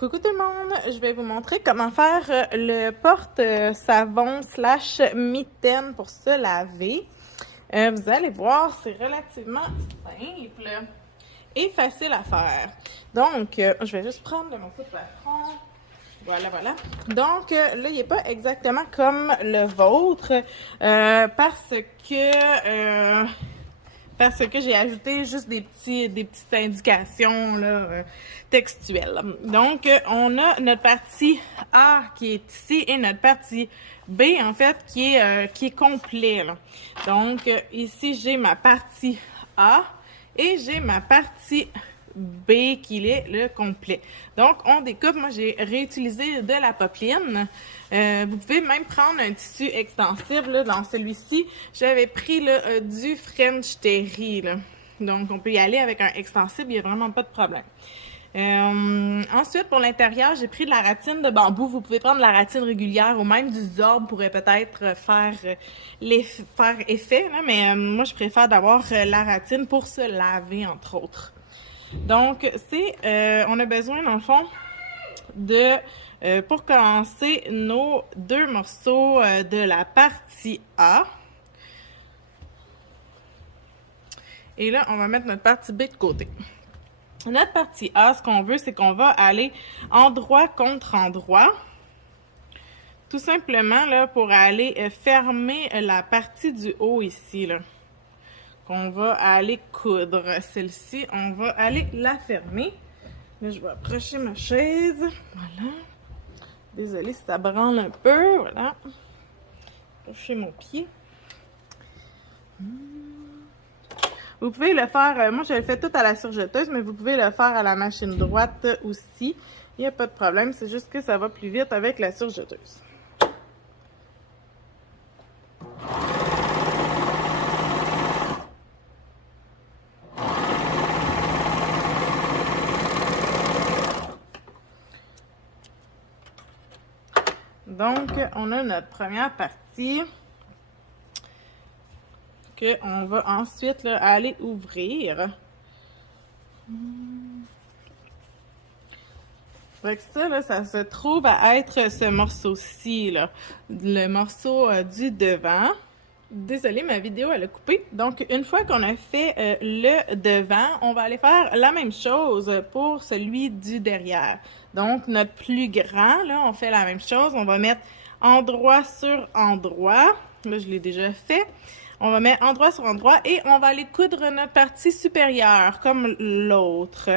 Coucou tout le monde, je vais vous montrer comment faire le porte-savon / mitaine pour se laver. Vous allez voir, c'est relativement simple et facile à faire. Donc, je vais juste prendre mon coup de patron. Voilà. Donc, là, il n'est pas exactement comme le vôtre parce que j'ai ajouté juste des petites indications là, textuelles. Donc, on a notre partie A qui est ici et notre partie B, en fait, qui est complet. Là. Donc, ici, j'ai ma partie A et j'ai ma partie B qui est le complet. Donc, on découpe. Moi, j'ai réutilisé de la popeline. Vous pouvez même prendre un tissu extensible. Là, dans celui-ci, j'avais pris là, du French Terry. Là. Donc, on peut y aller avec un extensible. Il n'y a vraiment pas de problème. Ensuite, pour l'intérieur, j'ai pris de la ratine de bambou. Vous pouvez prendre de la ratine régulière ou même du zorbe pourrait peut-être faire effet. Là, mais moi, je préfère d'avoir la ratine pour se laver, entre autres. Donc, on a besoin, dans le fond, pour commencer, nos deux morceaux de la partie A. Et là, on va mettre notre partie B de côté. Notre partie A, ce qu'on veut, c'est qu'on va aller endroit contre endroit. Tout simplement, là, pour aller fermer la partie du haut ici, là. On va aller coudre. Celle-ci, on va aller la fermer. Là, je vais approcher ma chaise. Voilà. Désolée si ça branle un peu. Voilà. Approcher mon pied. Vous pouvez le faire, moi je le fais tout à la surjeteuse, mais vous pouvez le faire à la machine droite aussi. Il n'y a pas de problème, c'est juste que ça va plus vite avec la surjeteuse. Donc, on a notre première partie qu'on va ensuite là, aller ouvrir. Fait ça, là, ça se trouve à être ce morceau-ci, là, le morceau du devant. Désolée, ma vidéo, elle a coupé. Donc, une fois qu'on a fait le devant, on va aller faire la même chose pour celui du derrière. Donc, notre plus grand, là, on fait la même chose. On va mettre endroit sur endroit. Là, je l'ai déjà fait. On va mettre endroit sur endroit et on va aller coudre notre partie supérieure, comme l'autre.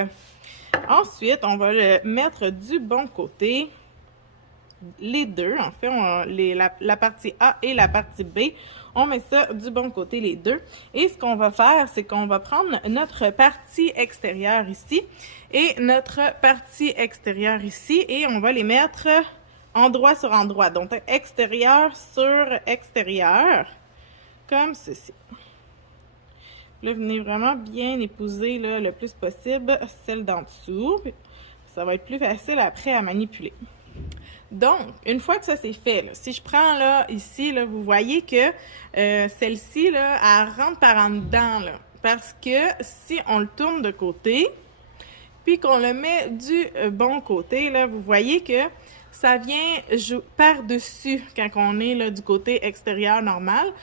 Ensuite, on va le mettre du bon côté. Les deux, en fait, la partie A et la partie B, on met ça du bon côté les deux. Et ce qu'on va faire, c'est qu'on va prendre notre partie extérieure ici et notre partie extérieure ici et on va les mettre endroit sur endroit. Donc, extérieur sur extérieur, comme ceci. Là, venez vraiment bien épouser là, le plus possible celle d'en dessous. Ça va être plus facile après à manipuler. Donc, une fois que ça c'est fait, là, si je prends là, ici, là, vous voyez que celle-ci, là, elle rentre par en dedans, là, parce que si on le tourne de côté, puis qu'on le met du bon côté, là, vous voyez que ça vient par-dessus quand on est là, du côté extérieur normal,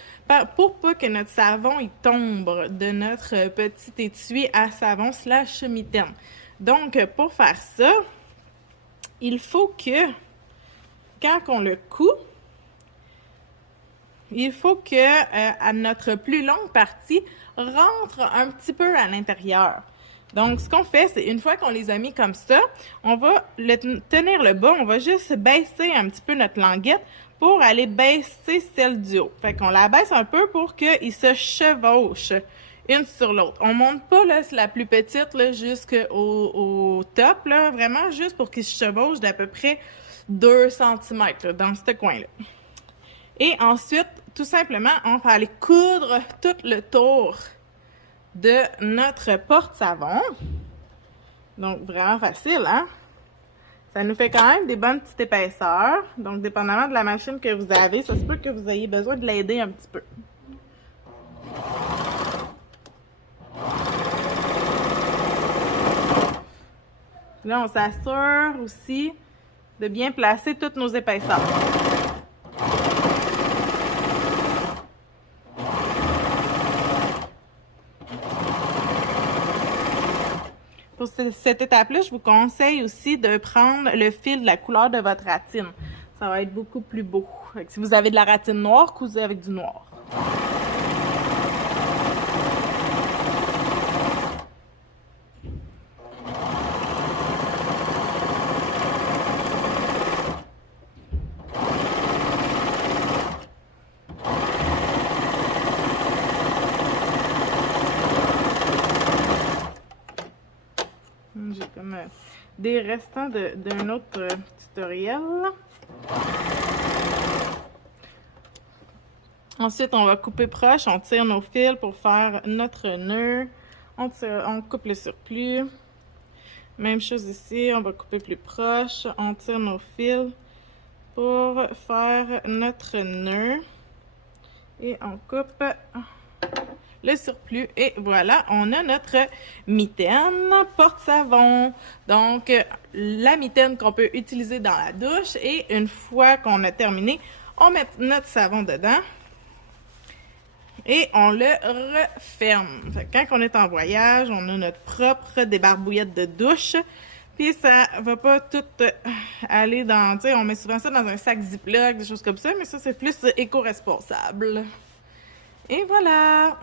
pour pas que notre savon il tombe de notre petit étui à savon / mitaine. Donc, pour faire ça, il faut que quand on le coud, il faut que à notre plus longue partie rentre un petit peu à l'intérieur. Donc, ce qu'on fait, c'est une fois qu'on les a mis comme ça, on va tenir le bas, on va juste baisser un petit peu notre languette pour aller baisser celle du haut. Fait qu'on la baisse un peu pour qu'ils se chevauchent une sur l'autre. On monte pas là, la plus petite là, jusqu'au top, là, vraiment juste pour qu'ils se chevauchent d'à peu près 2 cm là, dans ce coin-là. Et ensuite, tout simplement, on va aller coudre tout le tour de notre porte-savon. Donc, vraiment facile, hein? Ça nous fait quand même des bonnes petites épaisseurs. Donc, dépendamment de la machine que vous avez, ça se peut que vous ayez besoin de l'aider un petit peu. Là, on s'assure aussi de bien placer toutes nos épaisseurs. Pour cette étape-là, je vous conseille aussi de prendre le fil de la couleur de votre ratine. Ça va être beaucoup plus beau. Si vous avez de la ratine noire, cousez avec du noir. J'ai comme des restants d'un autre tutoriel. Ensuite, on va couper proche, on tire nos fils pour faire notre nœud. On coupe le surplus. Même chose ici, on va couper plus proche, on tire nos fils pour faire notre nœud. Et on coupe le surplus. Et voilà, on a notre mitaine porte-savon. Donc, la mitaine qu'on peut utiliser dans la douche. Et une fois qu'on a terminé, on met notre savon dedans. Et on le referme. Fait que quand on est en voyage, on a notre propre débarbouillette de douche. Puis ça va pas tout aller dans... Tu sais, on met souvent ça dans un sac Ziploc, des choses comme ça. Mais ça, c'est plus éco-responsable. Et voilà!